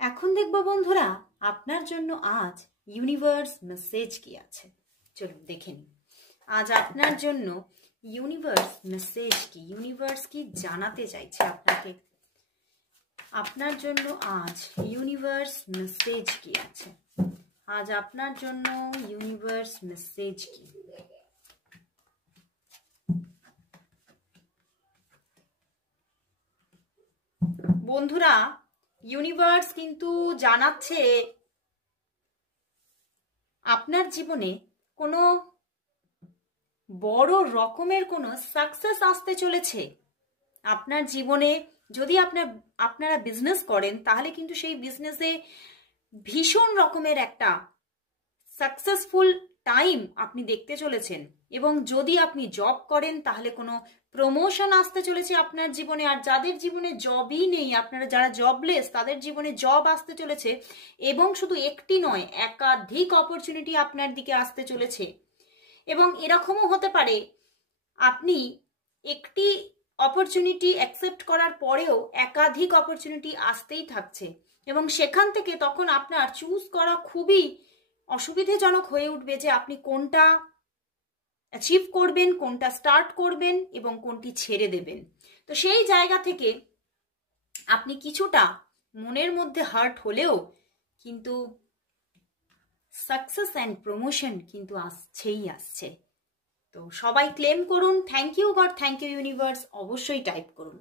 এখন দেখবো বন্ধুরা আপনার জন্য আজ ইউনিভার্স মেসেজ কি আছে। চলুন দেখে নিন আজ আপনার জন্য ইউনিভার্স মেসেজ কি, ইউনিভার্স কি জানাতে চাইছে আপনাকে। আপনার জন্য আজ ইউনিভার্স মেসেজ কি আছে, আজ আপনার জন্য ইউনিভার্স মেসেজ কি। বন্ধুরা ইউনিভার্স কিন্তু জানাচ্ছে আপনার জীবনে কোনো বড় রকমের কোনো সাকসেস আসতে চলেছে। আপনার জীবনে যদি আপনারা বিজনেস করেন তাহলে কিন্তু সেই বিজনেসে ভীষণ রকমের একটা সাকসেসফুল টাইম আপনি দেখতে চলেছেন। এবং যদি আপনি জব করেন তাহলে কোনো প্রমোশন আসতে চলেছে আপনার জীবনে। আর যাদের জীবনে জবই নেই, আপনারা যারা জবলেস, তাদের জীবনে জব আসতে চলেছে। এবং শুধু একটি নয়, একাধিক অপরচুনিটি আপনার দিকে আসতে চলেছে। এবং এরকমও হতে পারে আপনি একটি অপরচুনিটি অ্যাকসেপ্ট করার পরেও একাধিক অপরচুনিটি আসতেই থাকছে এবং সেখান থেকে তখন আপনার চুজ করা খুবই অসুবিধাজনক হয়ে উঠবে যে আপনি কোনটা অ্যাচিভ করবেন, কোনটা স্টার্ট করবেন এবং কোনটি ছেড়ে দেবেন। তো সেই জায়গা থেকে আপনি কিছুটা মনের মধ্যে হার্ট হলেও কিন্তু সাকসেস অ্যান্ড প্রমোশন কিন্তু আসছেই আসছে। তো সবাই ক্লেম করুন, thank you God, thank you universe, অবশ্যই টাইপ করুন।